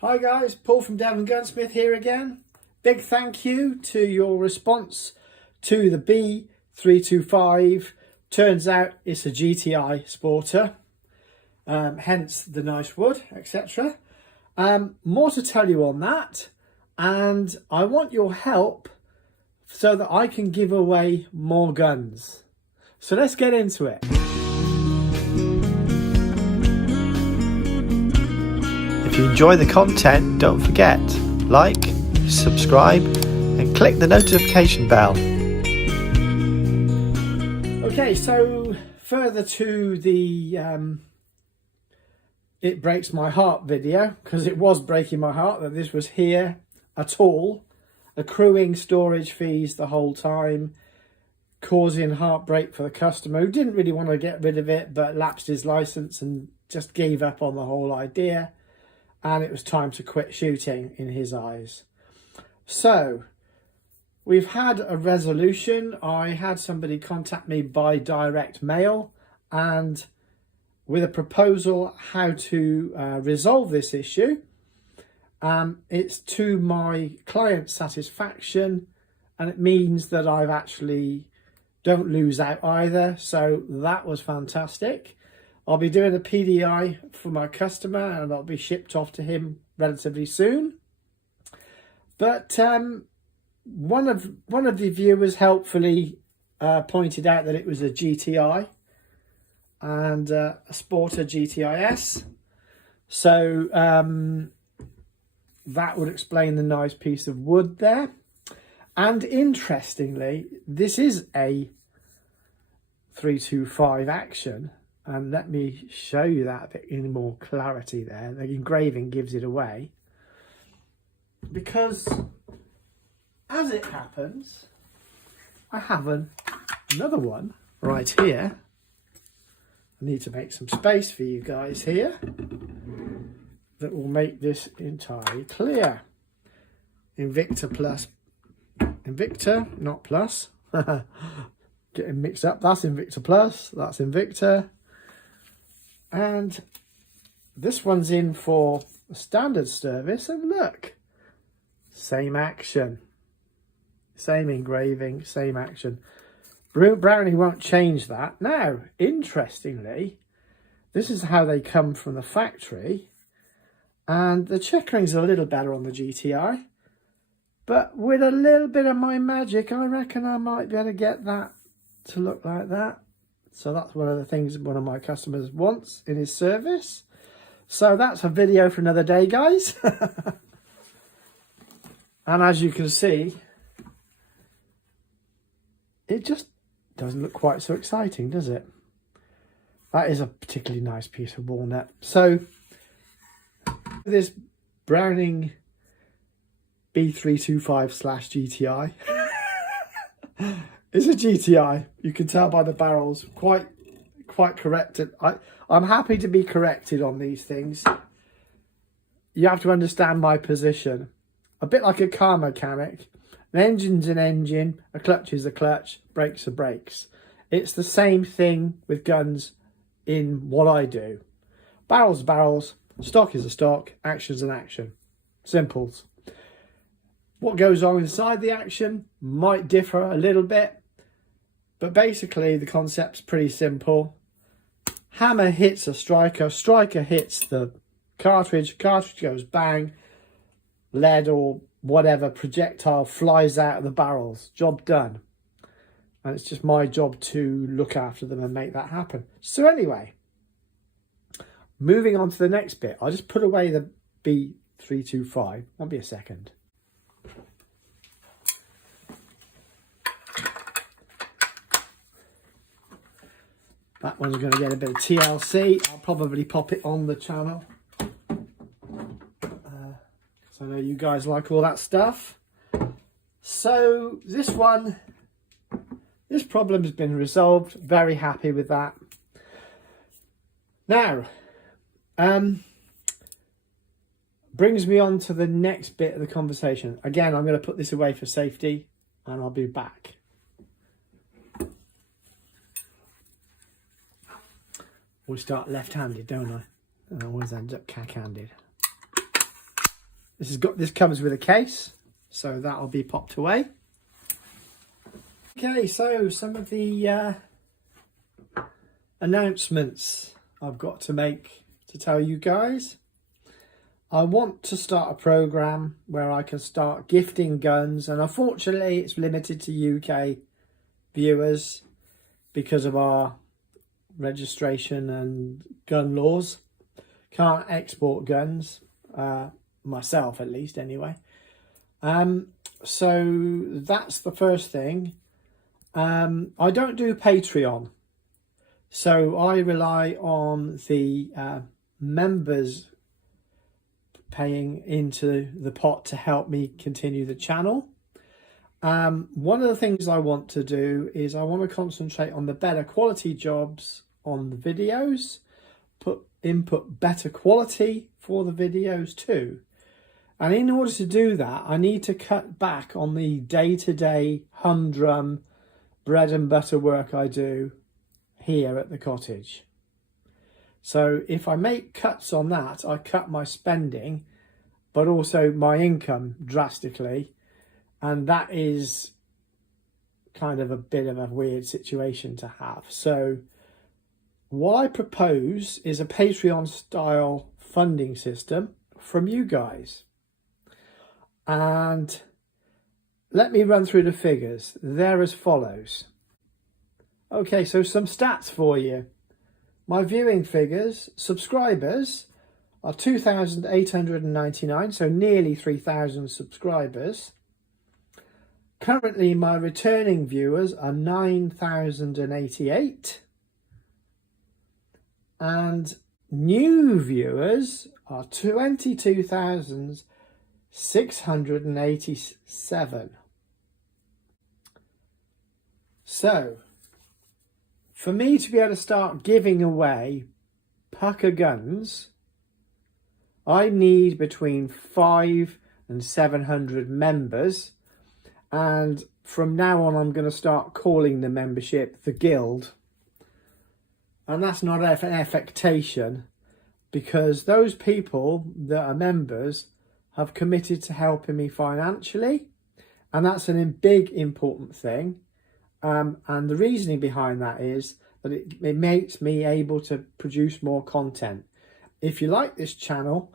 Hi guys, Paul from Devongunsmith here again. Big thank you to your response to the B325. Turns out it's a GTI sporter, hence the nice wood, etc. More to tell you on that, and I want your help so that I can give away more guns. So let's get into it. If you enjoy the content, don't forget, like, subscribe and click the notification bell. Okay, so further to the it breaks my heart video, because it was breaking my heart that this was here at all, accruing storage fees the whole time, causing heartbreak for the customer who didn't really want to get rid of it but lapsed his license and just gave up on the whole idea. And it was time to quit shooting in his eyes. So we've had a resolution. I had somebody contact me by direct mail and with a proposal how to resolve this issue. It's to my client's satisfaction, and it means that I've actually don't lose out either. So that was fantastic. I'll be doing a PDI for my customer and I'll be shipped off to him relatively soon. But one of the viewers helpfully pointed out that it was a GTI and a Sporter GTIS. So that would explain the nice piece of wood there. And interestingly, this is a 325 action. And let me show you that a bit in more clarity there. The engraving gives it away. Because, as it happens, I have another one right here. I need to make some space for you guys here that will make this entirely clear. Invicta Plus. Invicta, not Plus. Getting mixed up. That's Invicta Plus. That's Invicta. And this one's in for a standard service, and look, same action, same engraving, same action. Brownie won't change that. Now, interestingly, this is how they come from the factory, and the checkering's a little better on the GTI, but with a little bit of my magic, I reckon I might be able to get that to look like that. So that's one of the things one of my customers wants in his service. So that's a video for another day, guys. And as you can see, it just doesn't look quite so exciting, does it? That is a particularly nice piece of walnut. So this Browning B325/GTI. It's a GTI. You can tell by the barrels. Quite corrected. I'm happy to be corrected on these things. You have to understand my position. A bit like a car mechanic. An engine's an engine. A clutch is a clutch. Brakes are brakes. It's the same thing with guns in what I do. Barrels are barrels. Stock is a stock. Action's an action. Simples. What goes on inside the action might differ a little bit, but basically the concept's pretty simple. Hammer hits a striker, striker hits the cartridge, cartridge goes bang, lead or whatever projectile flies out of the barrels. Job done. And it's just my job to look after them and make that happen. So anyway, moving on to the next bit. I'll just put away the B325. Won't be a second. That one's going to get a bit of TLC. I'll probably pop it on the channel. So I know you guys like all that stuff. So this one, this problem has been resolved. Very happy with that. Now, brings me on to the next bit of the conversation. Again, I'm going to put this away for safety and I'll be back. Always start left-handed, don't I? And I always end up cack-handed. This comes with a case, so that'll be popped away. Okay, so some of the announcements I've got to make to tell you guys. I want to start a program where I can start gifting guns, and unfortunately it's limited to UK viewers because of our registration and gun laws. Can't export guns, myself at least anyway. So that's the first thing. I don't do Patreon, so I rely on the members paying into the pot to help me continue the channel. One of the things I want to do is I want to concentrate on the better quality jobs on the videos, input better quality for the videos too. And in order to do that, I need to cut back on the day-to-day humdrum bread and butter work I do here at the cottage. So if I make cuts on that, I cut my spending, but also my income drastically. And that is kind of a bit of a weird situation to have. So what I propose is a Patreon style funding system from you guys. And let me run through the figures. They're as follows. Okay, so some stats for you. My viewing figures, subscribers are 2,899, so nearly 3,000 subscribers. Currently, my returning viewers are 9,088. And new viewers are 22,687. So, for me to be able to start giving away pucker guns, I need between 500 and 700 members. And from now on, I'm going to start calling the membership the Guild. And that's not an affectation, because those people that are members have committed to helping me financially. And that's a big, important thing. And the reasoning behind that is that it makes me able to produce more content. If you like this channel,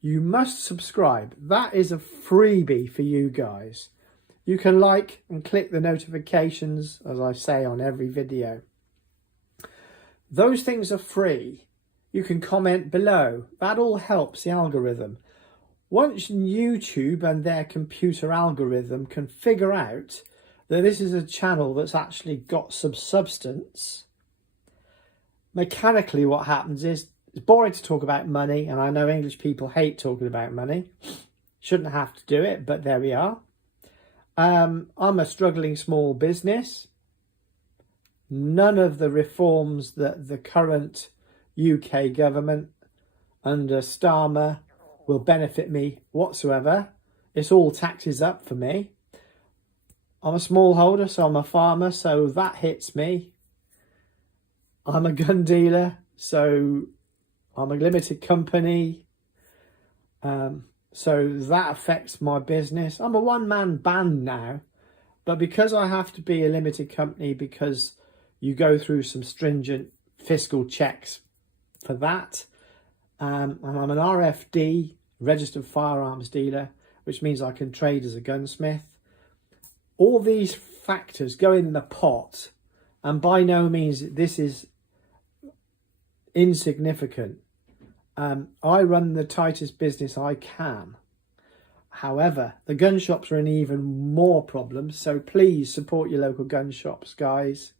you must subscribe. That is a freebie for you guys. You can like and click the notifications, as I say on every video. Those things are free. You can comment below. That all helps the algorithm. Once YouTube and their computer algorithm can figure out that this is a channel that's actually got some substance, mechanically what happens is, it's boring to talk about money, and I know English people hate talking about money. Shouldn't have to do it, but there we are. I'm a struggling small business. None of the reforms that the current UK government under Starmer will benefit me whatsoever. It's all taxes up for me. I'm a smallholder, so I'm a farmer, so that hits me. I'm a gun dealer, so I'm a limited company. So that affects my business. I'm a one-man band now, but because I have to be a limited company, because you go through some stringent fiscal checks for that, and I'm an RFD, registered firearms dealer, which means I can trade as a gunsmith. All these factors go in the pot, and by no means this is insignificant. I run the tightest business I can. However, the gun shops are in even more problems, so please support your local gun shops, guys.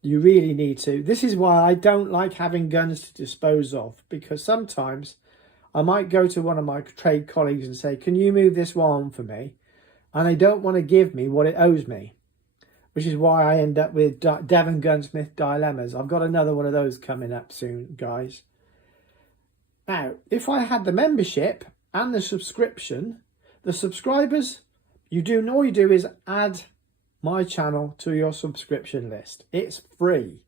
You really need to. This is why I don't like having guns to dispose of, because sometimes I might go to one of my trade colleagues and say, can you move this one for me? And they don't want to give me what it owes me, which is why I end up with Devongunsmith dilemmas. I've got another one of those coming up soon, guys. Now, if I had the membership and the subscription, the subscribers, all you do is add my channel to your subscription list. It's free.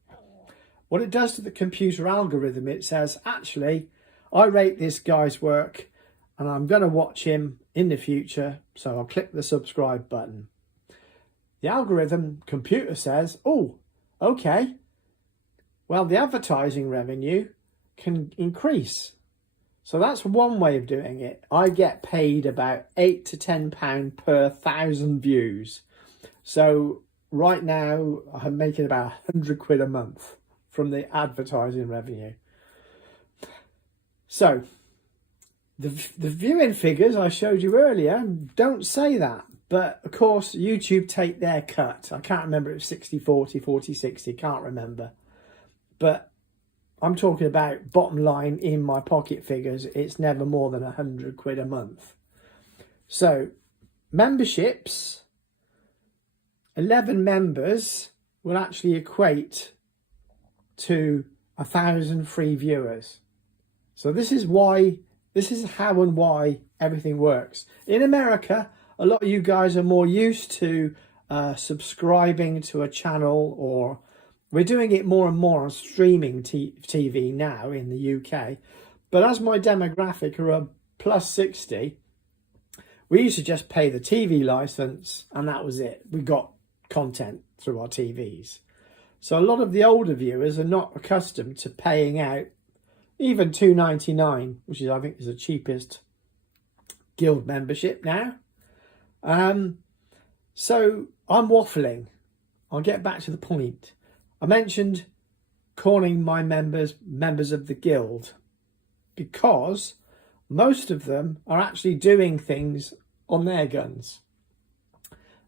What it does to the computer algorithm, it says, actually, I rate this guy's work and I'm going to watch him in the future, so I'll click the subscribe button. The algorithm computer says, oh, okay, well, the advertising revenue can increase. So that's one way of doing it. I get paid about £8 to £10 per 1,000 views. So right now I'm making about £100 a month from the advertising revenue. So the viewing figures I showed you earlier don't say that. But of course, YouTube take their cut. I can't remember, it was 60-40, 40-60, can't remember. But I'm talking about bottom line in my pocket figures. It's never more than £100 a month. So memberships, 11 members will actually equate to 1,000 free viewers. So this is how and why everything works. In America, a lot of you guys are more used to subscribing to a channel, or we're doing it more and more on streaming TV now in the UK. But as my demographic are a plus 60, we used to just pay the TV license and that was it. We got content through our TVs. So a lot of the older viewers are not accustomed to paying out even $2.99, which is, I think, is the cheapest guild membership now. So I'm waffling. I'll get back to the point. I mentioned calling my members of the guild because most of them are actually doing things on their guns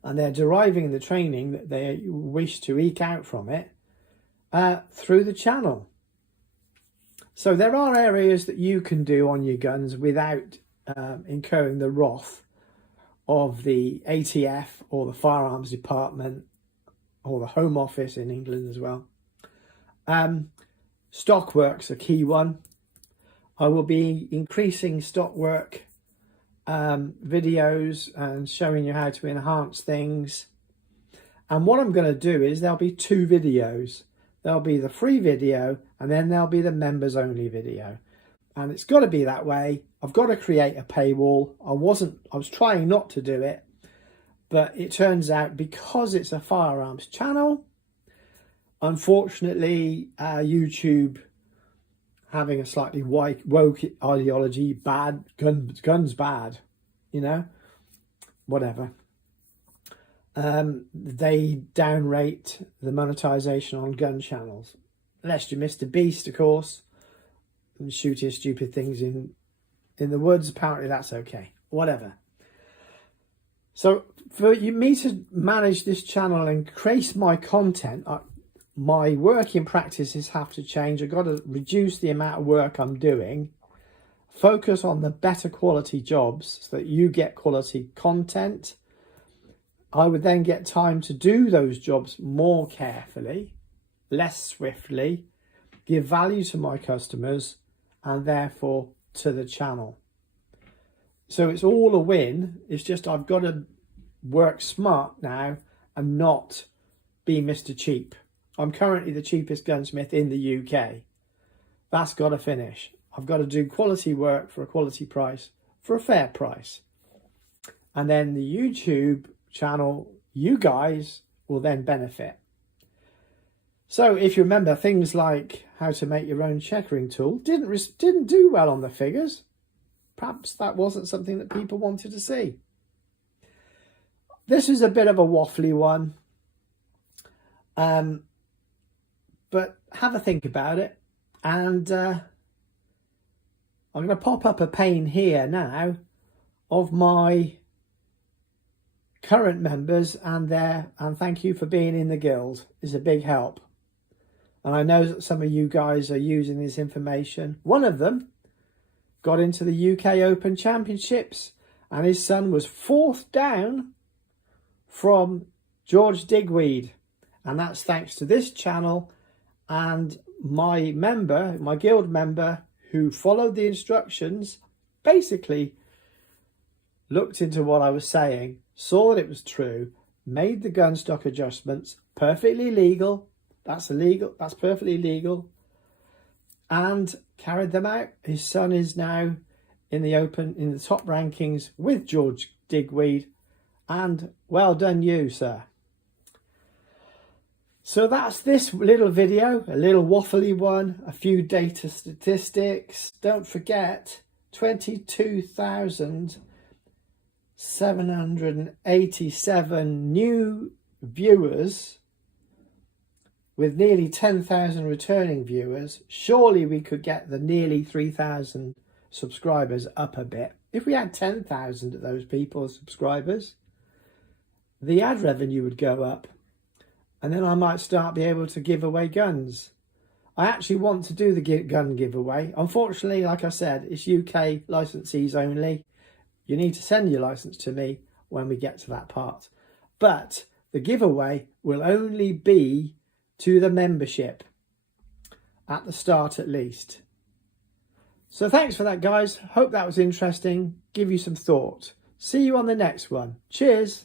and they're deriving the training that they wish to eke out from it through the channel. So there are areas that you can do on your guns without incurring the wrath of the ATF or the firearms department or the Home Office in England as well. Stock work's a key one. I will be increasing stock work videos and showing you how to enhance things. And what I'm going to do is there'll be 2 videos. There'll be the free video and then there'll be the members only video. And it's got to be that way. I've got to create a paywall. I was trying not to do it, but it turns out because it's a firearms channel, unfortunately, YouTube having a slightly woke ideology, bad, guns bad, you know, whatever. They downrate the monetization on gun channels. Unless you're Mr. Beast, of course, and shooting stupid things in the woods, apparently that's okay. Whatever. So for me to manage this channel and increase my content, my working practices have to change. I've got to reduce the amount of work I'm doing, focus on the better quality jobs so that you get quality content. I would then get time to do those jobs more carefully, less swiftly, give value to my customers and therefore to the channel. So it's all a win. It's just I've got to work smart now and not be Mr. Cheap. I'm currently the cheapest gunsmith in the UK. That's got to finish. I've got to do quality work for a quality price, for a fair price. And then the YouTube channel, you guys will then benefit. So if you remember, things like how to make your own checkering tool didn't do well on the figures. Perhaps that wasn't something that people wanted to see. This is a bit of a waffly one. But have a think about it. And I'm going to pop up a pane here now of my current members and thank you for being in the guild. Is a big help. And I know that some of you guys are using this information. One of them got into the UK Open Championships and his son was 4th down from George Digweed. And that's thanks to this channel and my guild member who followed the instructions, basically looked into what I was saying, saw that it was true, made the gun stock adjustments, perfectly legal. That's illegal. That's perfectly legal. And carried them out. His son is now in the top rankings with George Digweed, and well done you, sir. So that's this little video, a little waffly one, a few data statistics. Don't forget 22,787 new viewers with nearly 10,000 returning viewers. Surely we could get the nearly 3,000 subscribers up a bit. If we had 10,000 of those people as subscribers, the ad revenue would go up, and then I might start be able to give away guns. I actually want to do the gun giveaway. Unfortunately, like I said, it's UK licensees only. You need to send your license to me when we get to that part. But the giveaway will only be to the membership, at the start at least. So thanks for that, guys. Hope that was interesting. Give you some thought. See you on the next one. Cheers.